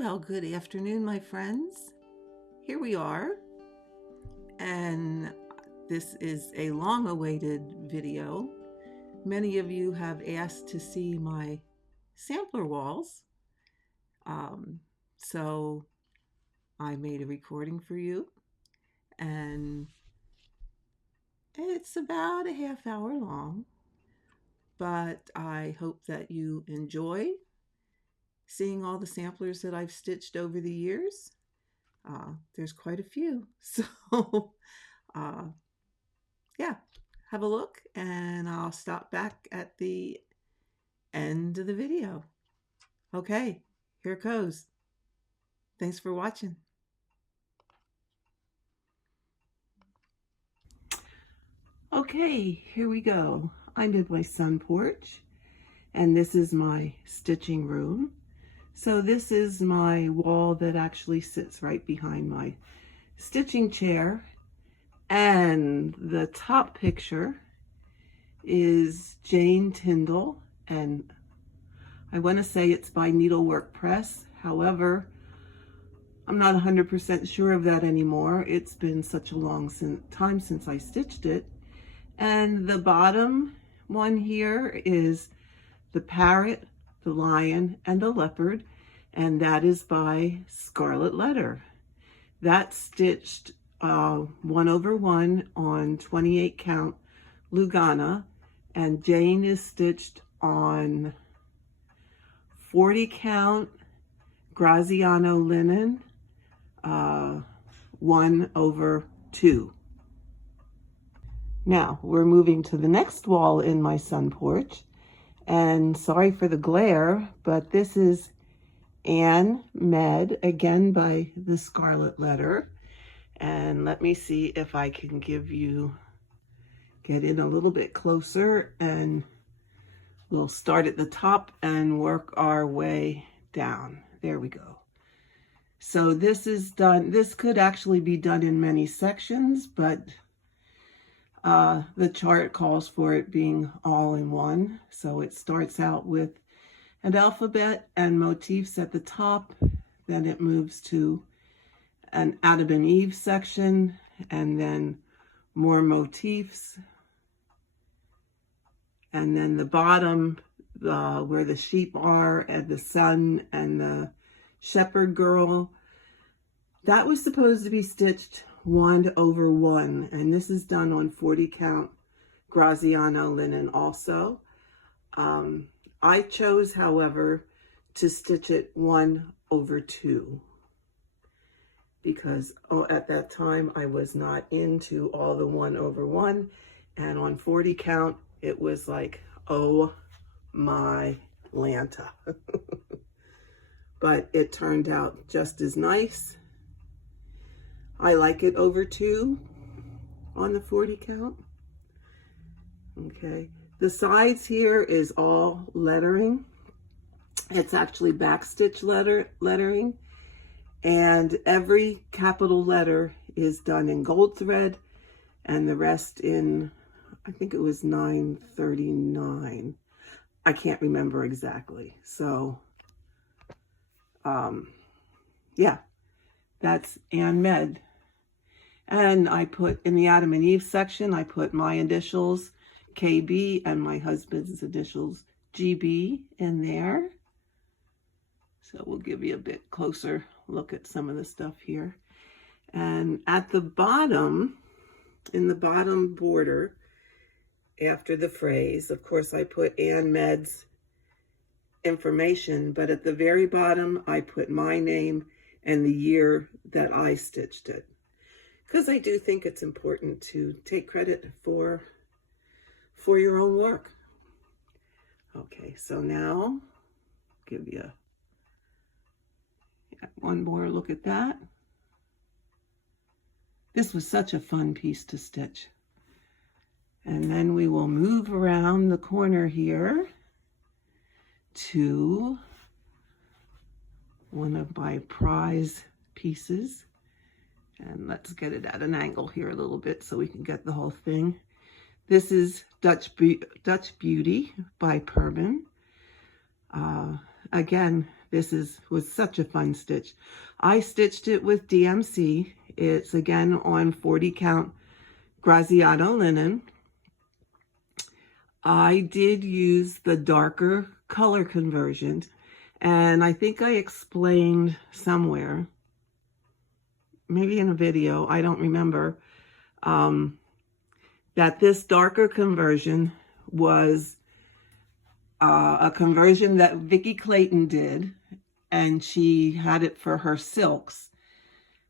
Well, good afternoon, my friends. Here we are, and this is a long-awaited video. Many of you have asked to see my sampler walls, so I made a recording for you, and it's about a half hour long, but I hope that you enjoy seeing all the samplers that I've stitched over the years. There's quite a few, so yeah, have a look, and I'll stop back at the end of the video. Okay, here it goes. Thanks for watching. Okay, here we go. I'm at my sun porch, and this is my stitching room. So this is my wall that actually sits right behind my stitching chair. And the top picture is Jane Tyndall, and I want to say it's by Needlework Press. However, I'm not 100% sure of that anymore. It's been such a long time since I stitched it. And the bottom one here is the parrot, the lion, and the leopard, and that is by Scarlet Letter. That's stitched 1/1 on 28 count Lugana, and Jane is stitched on 40 count Graziano linen, 1/2. Now we're moving to the next wall in my sun porch, and sorry for the glare, but this is Anne Med, again by the Scarlet Letter. And let me see if I can get in a little bit closer, and we'll start at the top and work our way down. There we go. So this is done. This could actually be done in many sections, but the chart calls for it being all in one. So it starts out with an alphabet and motifs at the top, then it moves to an Adam and Eve section, and then more motifs, and then the bottom where the sheep are, and the sun and the shepherd girl, that was supposed to be stitched 1/1, and this is done on 40 count Graziano linen also. I chose, however, to stitch it 1/2 because at that time I was not into all the 1/1, and on 40 count it was like, oh my Lanta. But it turned out just as nice. I like it over 2 on the 40 count. Okay, the sides here is all lettering. It's actually backstitch lettering, and every capital letter is done in gold thread, and the rest in, I think it was 939. I can't remember exactly. So, yeah, that's Anne Med. And I put in the Adam and Eve section, I put my initials, KB, and my husband's initials, GB, in there. So we'll give you a bit closer look at some of the stuff here. And at the bottom, in the bottom border, after the phrase, of course, I put Anne Med's information, but at the very bottom, I put my name and the year that I stitched it. Because I do think it's important to take credit for your own work. Okay, so now give you one more look at that. This was such a fun piece to stitch. And then we will move around the corner here to one of my prize pieces. And let's get it at an angle here a little bit so we can get the whole thing. This is Dutch Beauty by Perman. Again, was such a fun stitch. I stitched it with DMC. It's again on 40 count Graziano linen. I did use the darker color conversion, and I think I explained somewhere, maybe in a video, I don't remember, that this darker conversion was a conversion that Vicki Clayton did, and she had it for her silks.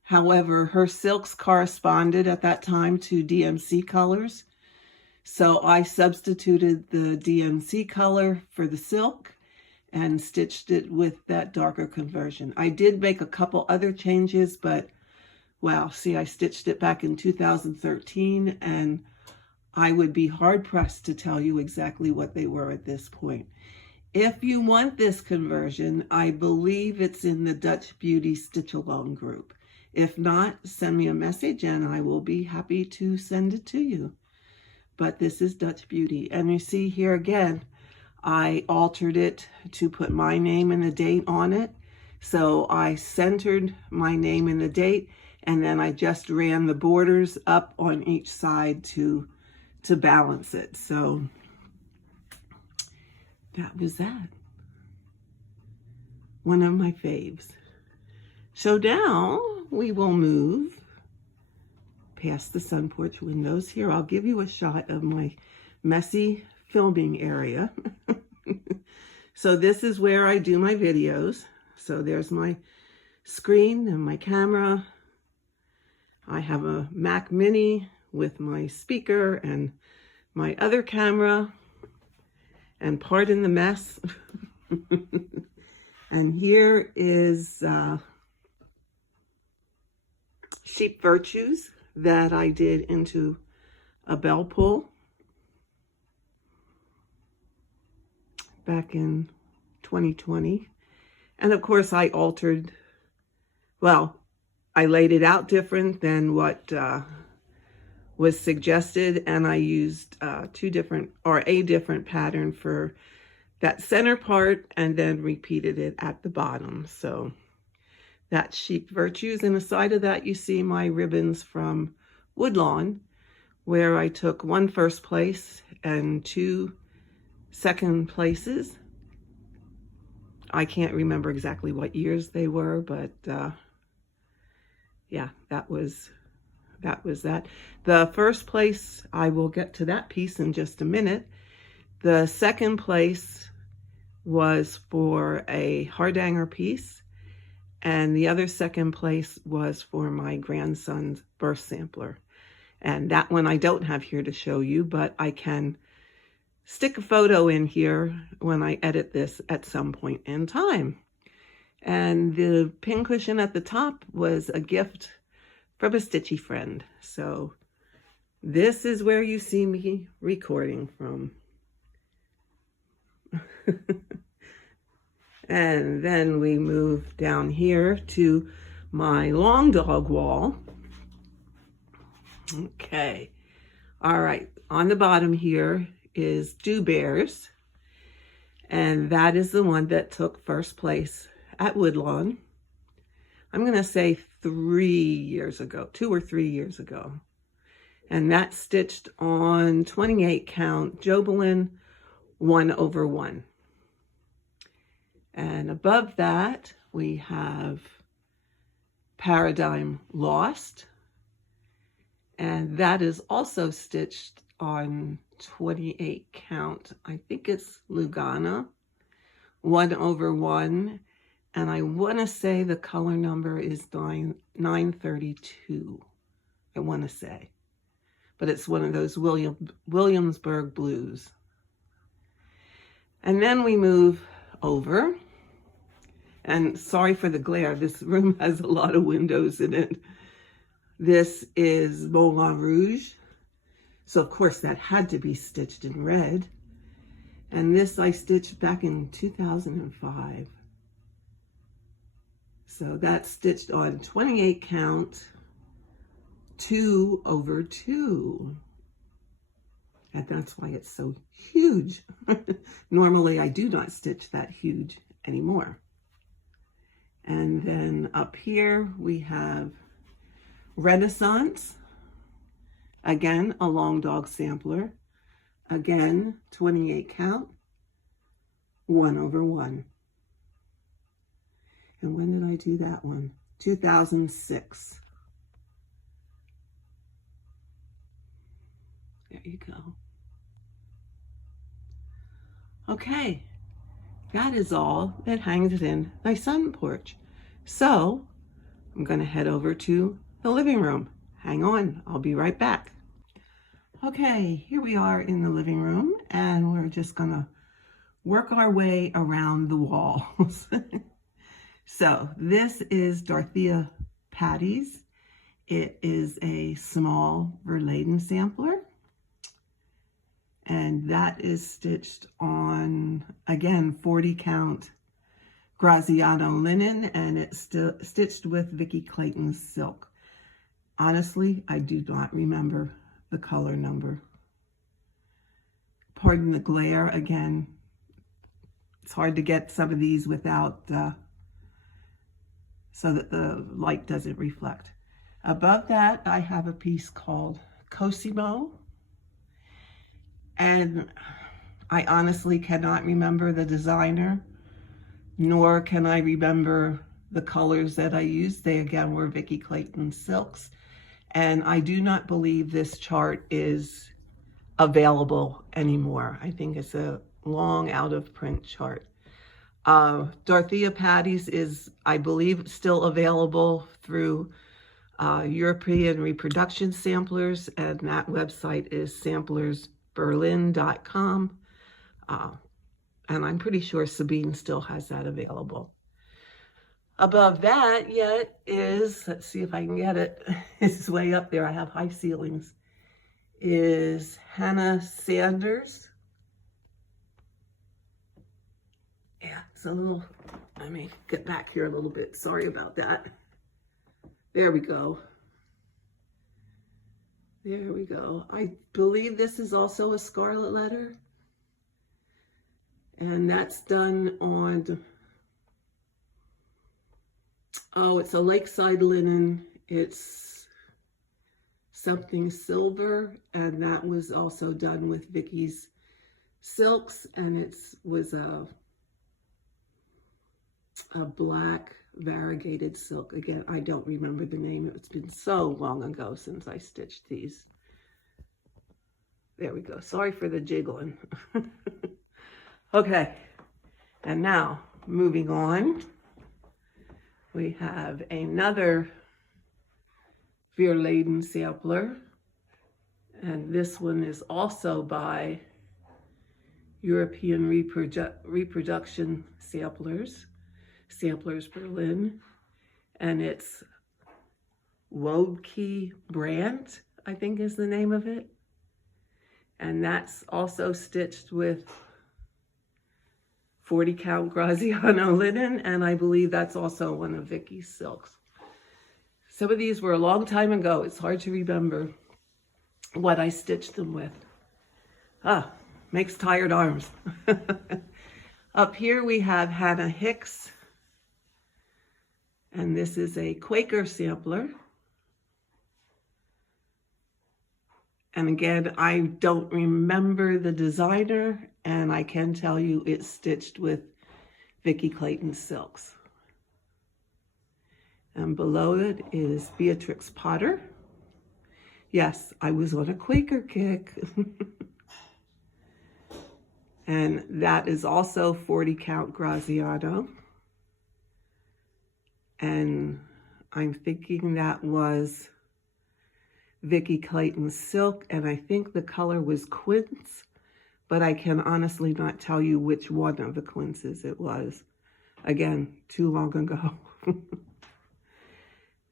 However, her silks corresponded at that time to DMC colors. So I substituted the DMC color for the silk and stitched it with that darker conversion. I did make a couple other changes, but wow, see, I stitched it back in 2013, and I would be hard pressed to tell you exactly what they were at this point. If you want this conversion, I believe it's in the Dutch Beauty Stitch Along group. If not, send me a message and I will be happy to send it to you. But this is Dutch Beauty. And you see here again, I altered it to put my name and the date on it. So I centered my name and the date, and then I just ran the borders up on each side to balance it. So that was that. One of my faves. So now we will move past the sun porch windows. Here, I'll give you a shot of my messy filming area. So this is where I do my videos. So there's my screen and my camera. I have a Mac Mini with my speaker and my other camera. And pardon the mess. And here is Sheep Virtues that I did into a bell pull back in 2020. And of course I altered, well, I laid it out different than what was suggested, and I used a different pattern for that center part and then repeated it at the bottom. So that's Sheep Virtues, and aside of that you see my ribbons from Woodlawn, where I took 1 first place and 2 second places. I can't remember exactly what years they were, but yeah, that was that. The first place, I will get to that piece in just a minute. The second place was for a hardanger piece, and the other second place was for my grandson's birth sampler. And that one I don't have here to show you, but I can stick a photo in here when I edit this at some point in time. And the pincushion at the top was a gift from a stitchy friend. So this is where you see me recording from. And then we move down here to my long dog wall. Okay. All right. On the bottom here is Do Bears. And that is the one that took first place at Woodlawn. I'm going to say 3 years ago, 2 or 3 years ago. And that's stitched on 28 count Jobelin 1/1. And above that, we have Paradigm Lost. And that is also stitched on 28 count. I think it's Lugana 1/1. And I want to say the color number is 932. I want to say. But it's one of those Williamsburg blues. And then we move over. And sorry for the glare. This room has a lot of windows in it. This is Moulin Rouge. So of course that had to be stitched in red. And this I stitched back in 2005. So that's stitched on 28 count 2/2. And that's why it's so huge. Normally I do not stitch that huge anymore. And then up here we have Renaissance. Again, a long dog sampler. Again, 28 count, 1/1. And when did I do that one? 2006. There you go. Okay, that is all that hangs in my sun porch. So I'm going to head over to the living room. Hang on, I'll be right back. Okay, here we are in the living room, and we're just going to work our way around the walls. So this is Dorothea Patty's. It is a small Verladen sampler. And that is stitched on, again, 40 count Graziano linen, and it's still stitched with Vicki Clayton's silk. Honestly, I do not remember the color number. Pardon the glare again. It's hard to get some of these without, so that the light doesn't reflect. Above that, I have a piece called Cosimo. And I honestly cannot remember the designer, nor can I remember the colors that I used. They again were Vicki Clayton silks. And I do not believe this chart is available anymore. I think it's a long out of print chart. Dorothea Patty's is, I believe, still available through European Reproduction Samplers, and that website is samplersberlin.com. And I'm pretty sure Sabine still has that available. Above that yet is, let's see if I can get it, it's way up there, I have high ceilings, is Hannah Sanders. Yeah, it's a little, let me get back here a little bit, sorry about that. There we go. There we go. I believe this is also a scarlet letter. And that's done on, oh, it's a Lakeside linen. It's something silver, and that was also done with Vicki's silks, and it was a black variegated silk. Again, I don't remember the name. It's been so long ago since I stitched these. There we go. Sorry for the jiggling. Okay, and now moving on, we have another Verladen sampler, and this one is also by European Reproduction Samplers Berlin, and it's Wodke Brandt, I think is the name of it, and that's also stitched with 40 count Graziano linen, and I believe that's also one of Vicki's silks. Some of these were a long time ago. It's hard to remember what I stitched them with. Ah, makes tired arms. Up here we have Hannah Hicks, and this is a Quaker sampler. And again, I don't remember the designer, and I can tell you it's stitched with Vicki Clayton silks. And below it is Beatrix Potter. Yes, I was on a Quaker kick. And that is also 40 count Graziano. And I'm thinking that was Vicki Clayton silk, and I think the color was quince, but I can honestly not tell you which one of the quinces it was. Again, too long ago.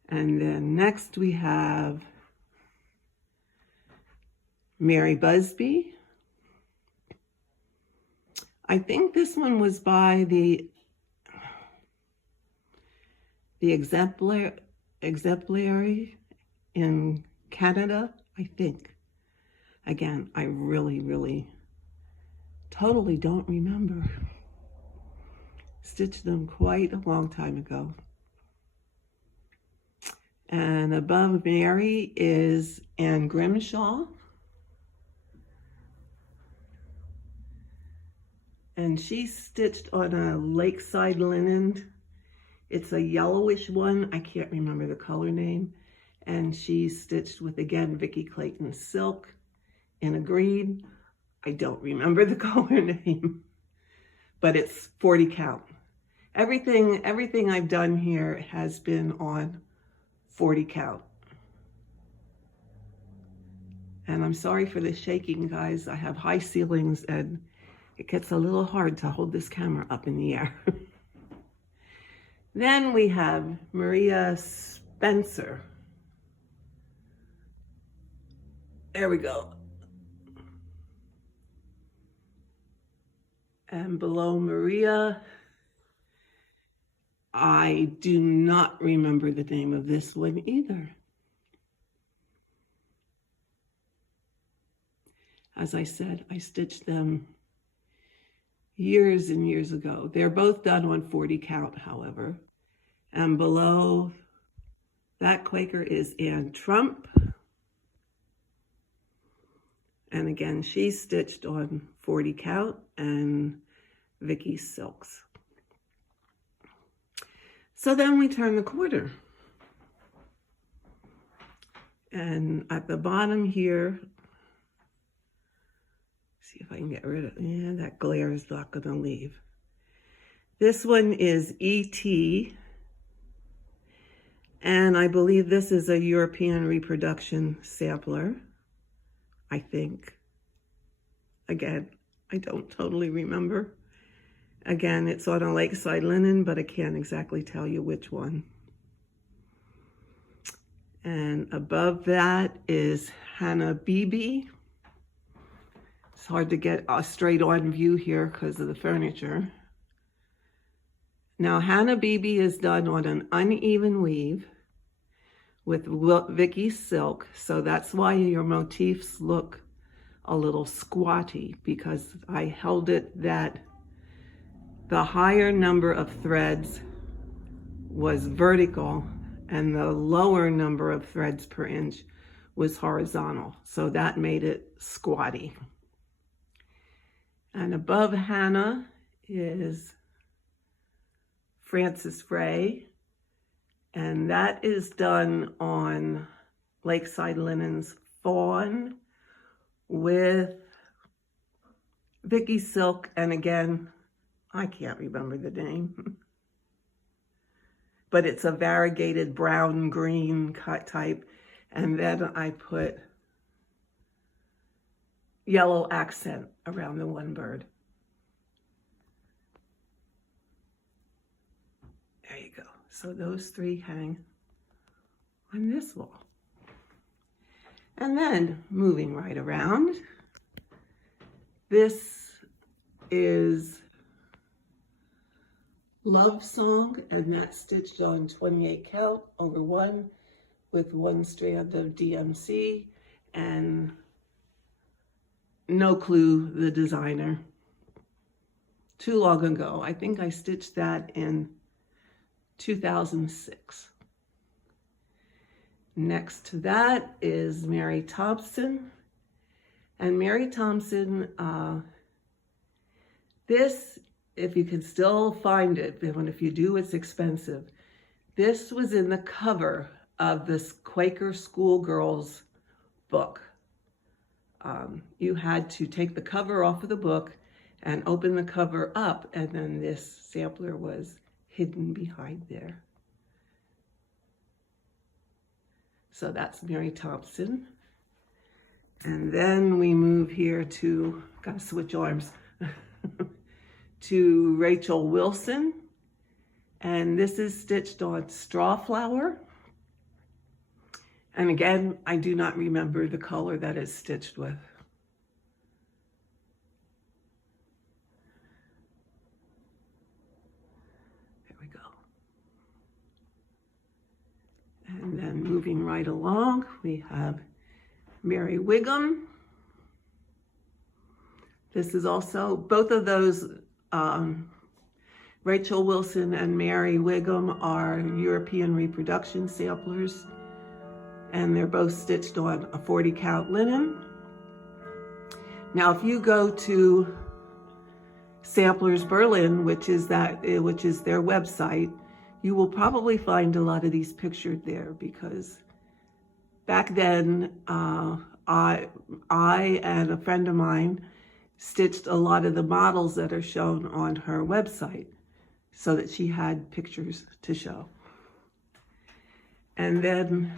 And then next we have Mary Busby. I think this one was by the exemplary in Canada, I think. Again, I really, totally don't remember. Stitched them quite a long time ago. And above Mary is Anne Grimshaw. And she's stitched on a lakeside linen. It's a yellowish one. I can't remember the color name. And she's stitched with, again, Vicki Clayton silk in a green. I don't remember the color name, but it's 40 count. Everything I've done here has been on 40 count. And I'm sorry for the shaking, guys. I have high ceilings and it gets a little hard to hold this camera up in the air. Then we have Maria Spencer. There we go. And below Maria, I do not remember the name of this one either. As I said, I stitched them years and years ago. They're both done on 40 count, however. And below that Quaker is Ann Trump. And again, she's stitched on 40 count and Vicki silks. So then we turn the corner. And at the bottom here, see if I can get rid of, yeah, that glare is not gonna leave. This one is E.T. And I believe this is a European reproduction sampler, I think. Again, I don't totally remember. Again, it's on a lakeside linen, but I can't exactly tell you which one. And above that is Hannah Beebe. It's hard to get a straight on view here because of the furniture. Now, Hannah Beebe is done on an uneven weave with Vicki silk, so that's why your motifs look a little squatty, because I held it that the higher number of threads was vertical and the lower number of threads per inch was horizontal. So that made it squatty. And above Hannah is Frances Ray. And that is done on Lakeside Linens Fawn with Vicki silk. And again, I can't remember the name, but it's a variegated brown green cut type. And then I put yellow accent around the one bird. There you go. So those three hang on this wall. And then moving right around, this is Love Song, and that's stitched on 28 count over one with one strand of DMC, and no clue the designer. Too long ago. I think I stitched that in 2006. Next to that is Mary Thompson. And Mary Thompson, this, if you can still find it, and if you do, it's expensive. This was in the cover of this Quaker schoolgirls book. You had to take the cover off of the book and open the cover up, and then this sampler was hidden behind there. So that's Mary Thompson. And then we move here to, gotta switch arms, to Rachel Wilson. And this is stitched on Straw Flower. And again, I do not remember the color that it's stitched with. There we go. And then moving right along, we have Mary Wiggum. This is also, both of those Rachel Wilson and Mary Wiggum are European reproduction samplers, and they're both stitched on a 40 count linen. Now, if you go to Samplers Berlin, which is their website, you will probably find a lot of these pictured there, because back then I and a friend of mine stitched a lot of the models that are shown on her website, so that she had pictures to show. And then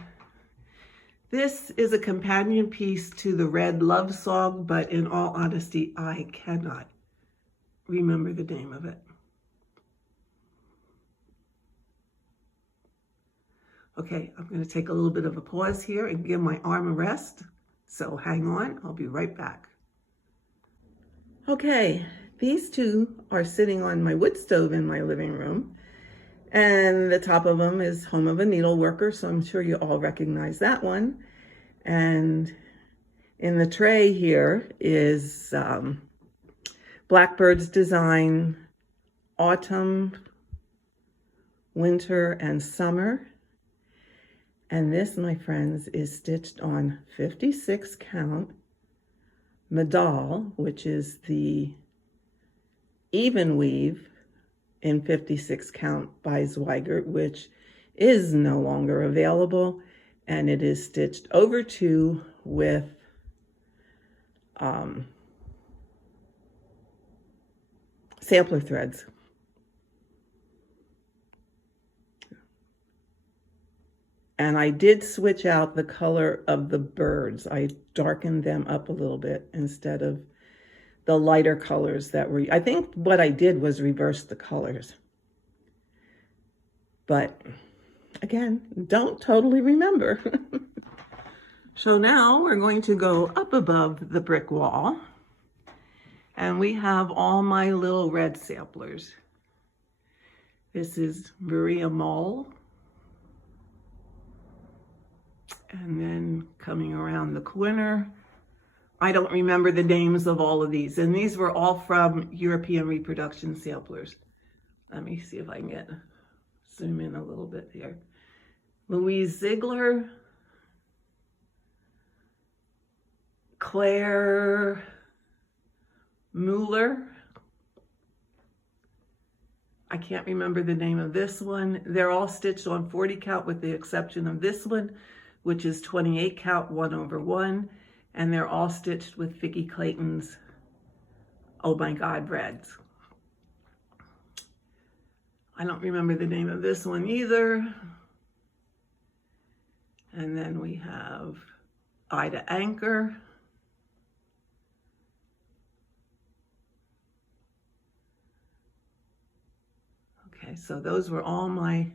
this is a companion piece to the Red Love Song, but in all honesty, I cannot remember the name of it. Okay, I'm going to take a little bit of a pause here and give my arm a rest. So hang on, I'll be right back. Okay, these two are sitting on my wood stove in my living room, and the top of them is Home of a Needleworker, so I'm sure you all recognize that one. And in the tray here is Blackbird's Design Autumn, Winter, and Summer. And this, my friends, is stitched on 56 count Medal, which is the even weave in 56 count by Zweigert, which is no longer available, and it is stitched over 2 with sampler threads. And I did switch out the color of the birds. I darkened them up a little bit instead of the lighter colors that were, I think what I did was reverse the colors. But again, don't totally remember. So now we're going to go up above the brick wall, and we have all my little red samplers. This is Maria Moll. And then coming around the corner, I don't remember the names of all of these. And these were all from European reproduction samplers. Let me see if I can zoom in a little bit here. Louise Ziegler, Claire Mueller. I can't remember the name of this one. They're all stitched on 40 count with the exception of this one, which is 28 count 1/1, and they're all stitched with Vicki Clayton's Oh My God reds. I don't remember the name of this one either. And then we have Ida Anchor. Okay, so those were all my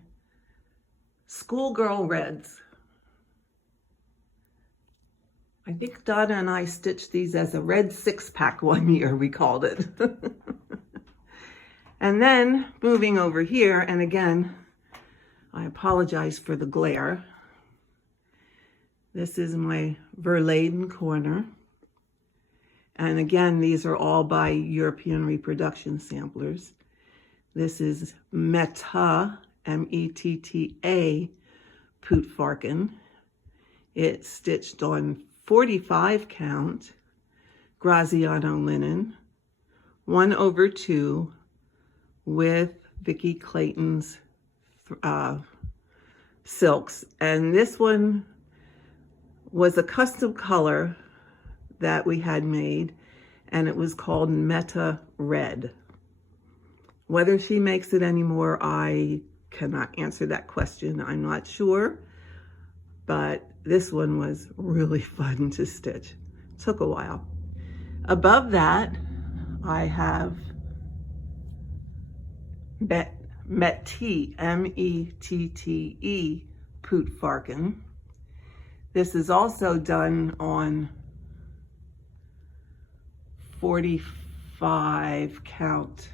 schoolgirl reds. I think Donna and I stitched these as a red 6-pack one year, we called it. And then moving over here, and again, I apologize for the glare. This is my Verladen corner. And again, these are all by European reproduction samplers. This is Metta, M-E-T-T-A, Puttfarken. It's stitched on 45 count Graziano linen, 1/2 with Vicki Clayton's silks. And this one was a custom color that we had made, and it was called Meta Red. Whether she makes it anymore, I cannot answer that question. I'm not sure, but this one was really fun to stitch. Took a while. Above that, I have Mettee, M-E-T-T-E, Puttfarken. This is also done on 45 count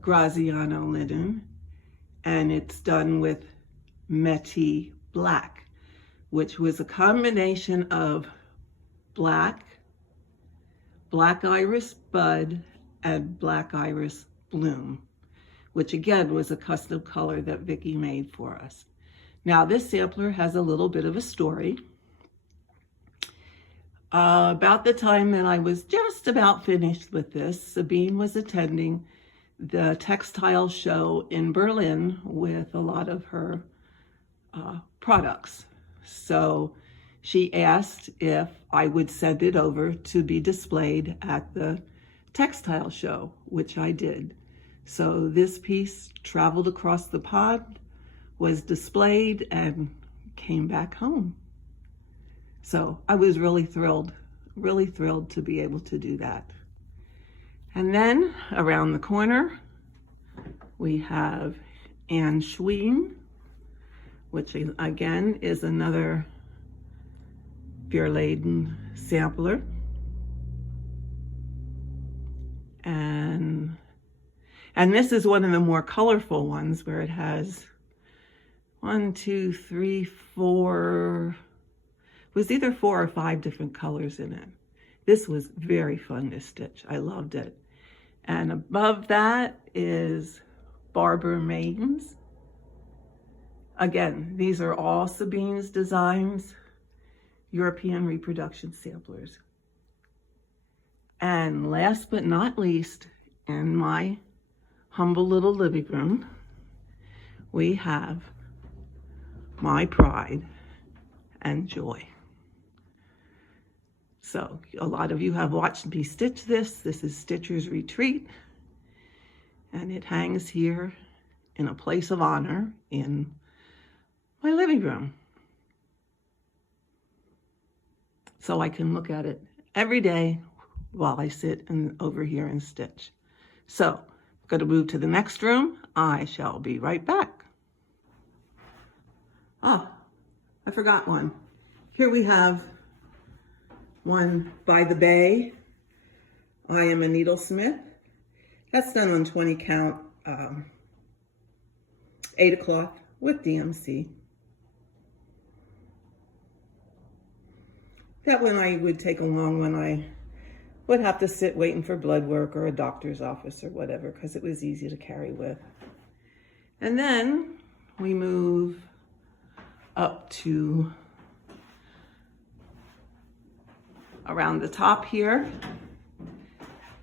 Graziano linen, and it's done with Mettee Black, which was a combination of black iris bud, and black iris bloom. which again was a custom color that Vicki made for us. Now this sampler has a little bit of a story. About the time that I was just about finished with this, Sabine was attending the textile show in Berlin with a lot of her products. So she asked if I would send it over to be displayed at the textile show, which I did. So this piece traveled across the pond, was displayed, and came back home. So I was really thrilled to be able to do that. And then around the corner, we have Anne Schween, which again is another Verladen sampler. And this is one of the more colorful ones where it has 1, 2, 3, 4, it was either 4 or 5 different colors in it. This was very fun to stitch. I loved it. And above that is Barbara Maidens. Again, these are all Sabine's designs, European reproduction samplers. And last but not least, in my humble little living room, we have my pride and joy. So a lot of you have watched me stitch this. This is Stitcher's Retreat, and it hangs here in a place of honor in my living room. So I can look at it every day while I sit over here and stitch. So I'm going to move to the next room. I shall be right back. Oh, I forgot one. Here we have one by the Bay. I Am a Needlesmith. That's done on 20 count, 8 o'clock with DMC. That one I would take along when I would have to sit waiting for blood work or a doctor's office or whatever, because it was easy to carry with. And then we move up to around the top here,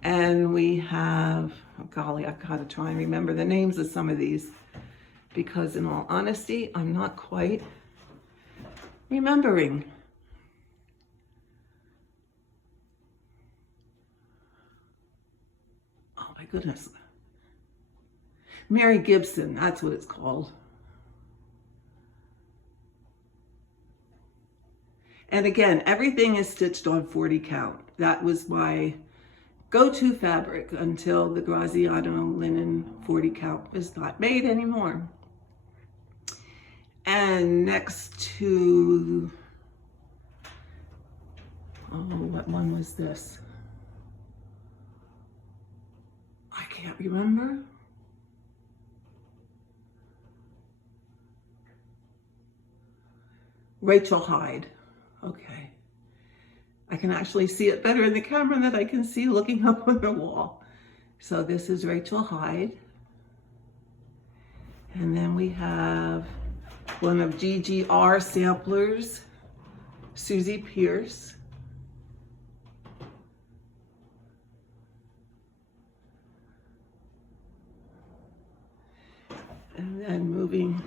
and we have, oh golly, I've got to try and remember the names of some of these, because in all honesty, I'm not quite remembering. Oh my goodness. Mary Gibson, that's what it's called. And again, everything is stitched on 40 count. That was my go-to fabric until the Graziano linen 40 count was not made anymore. And next to, oh, what one was this? I can't remember. Rachel Hyde. Okay. I can actually see it better in the camera than I can see looking up on the wall. So this is Rachel Hyde. And then we have one of GGR samplers, Susie Pierce. And then moving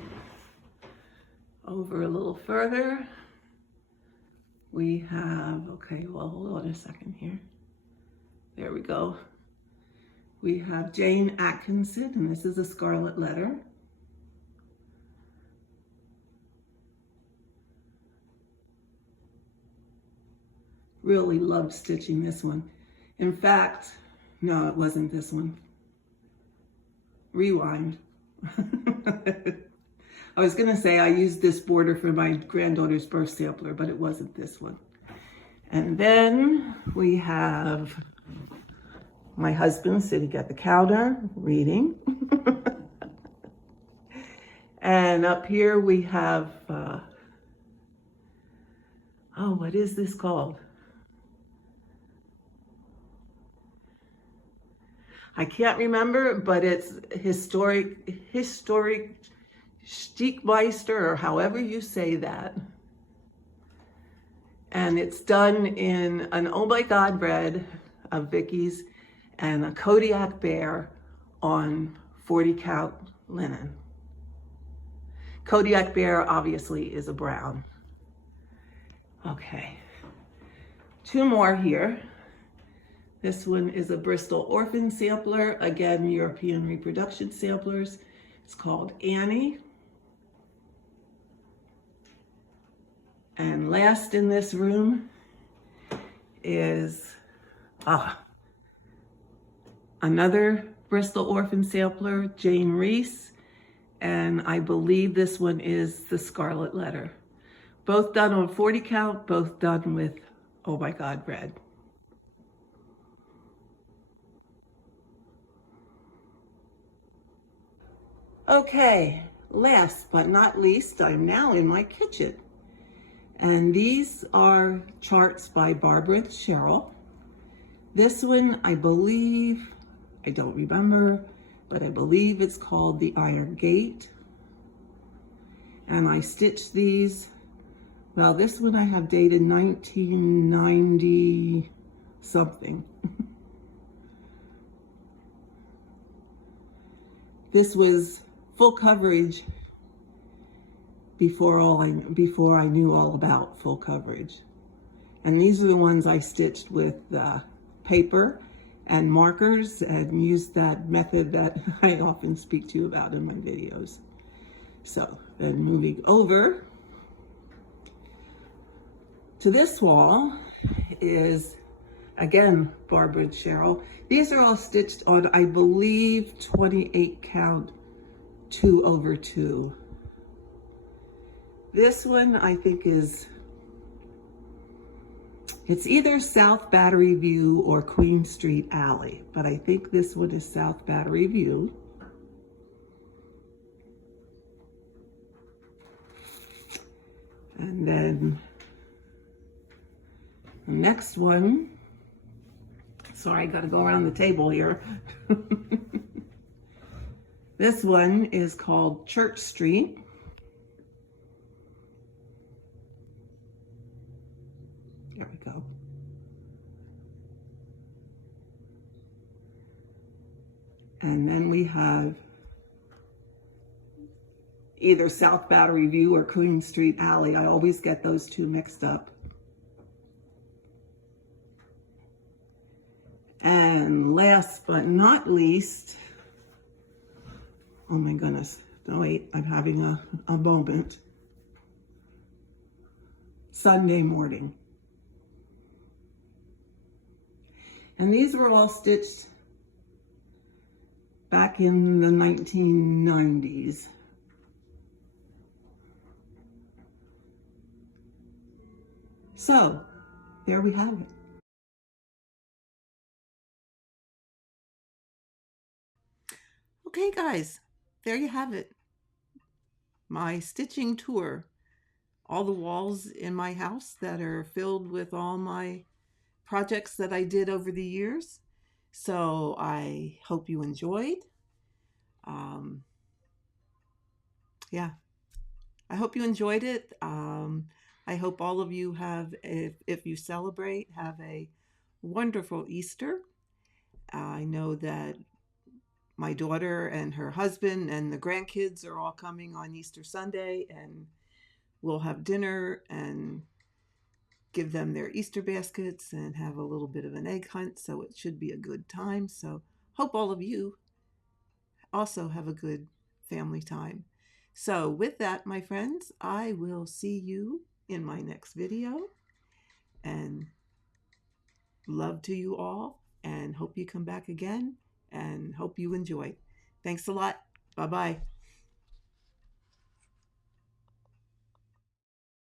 over a little further, we have, okay, well, hold on a second here. There we go. We have Jane Atkinson, and this is a Scarlet Letter. Really loved stitching this one. In fact, no, it wasn't this one. Rewind. I was gonna say I used this border for my granddaughter's birth sampler, but it wasn't this one. And then we have my husband sitting at the counter reading. And up here we have, oh, what is this called? I can't remember, but it's historic Stiegmeister, or however you say that. And it's done in an Oh My God red of Vicky's and a Kodiak bear on 40 count linen. Kodiak bear obviously is a brown. Okay, two more here. This one is a Bristol Orphan sampler, again, European reproduction samplers. It's called Annie. And last in this room is another Bristol Orphan sampler, Jane Reese, and I believe this one is the Scarlet Letter. Both done on 40 count, both done with Oh My God red. Okay, last but not least, I'm now in my kitchen. And these are charts by Barbara and Cheryl. This one, I believe, I don't remember, but I believe it's called the Iron Gate. And I stitched these, well, this one I have dated 1990 something. This was full coverage before I knew all about full coverage. And these are the ones I stitched with paper and markers and used that method that I often speak to you about in my videos. So then moving over to this wall is, again, Barbara and Cheryl. These are all stitched on, I believe, 28 count 2/2. This one I think is, it's either South Battery View or Queen Street Alley, but I think this one is South Battery View. And then the next one, sorry, I gotta go around the table here. This one is called Church Street. There we go. And then we have either South Battery View or Queen Street Alley. I always get those two mixed up. And last but not least, oh my goodness, no wait, I'm having a moment. Sunday morning. And these were all stitched back in the 1990s. So, there we have it. Okay guys, there you have it. My stitching tour. All the walls in my house that are filled with all my projects that I did over the years. So I hope you enjoyed. Yeah, I hope you enjoyed it. I hope all of you have, if you celebrate, have a wonderful Easter. I know that my daughter and her husband and the grandkids are all coming on Easter Sunday, and we'll have dinner and give them their Easter baskets and have a little bit of an egg hunt, so it should be a good time. So hope all of you also have a good family time. So with that, my friends, I will see you in my next video, and love to you all, and hope you come back again, and hope you enjoy. Thanks a lot. Bye-bye.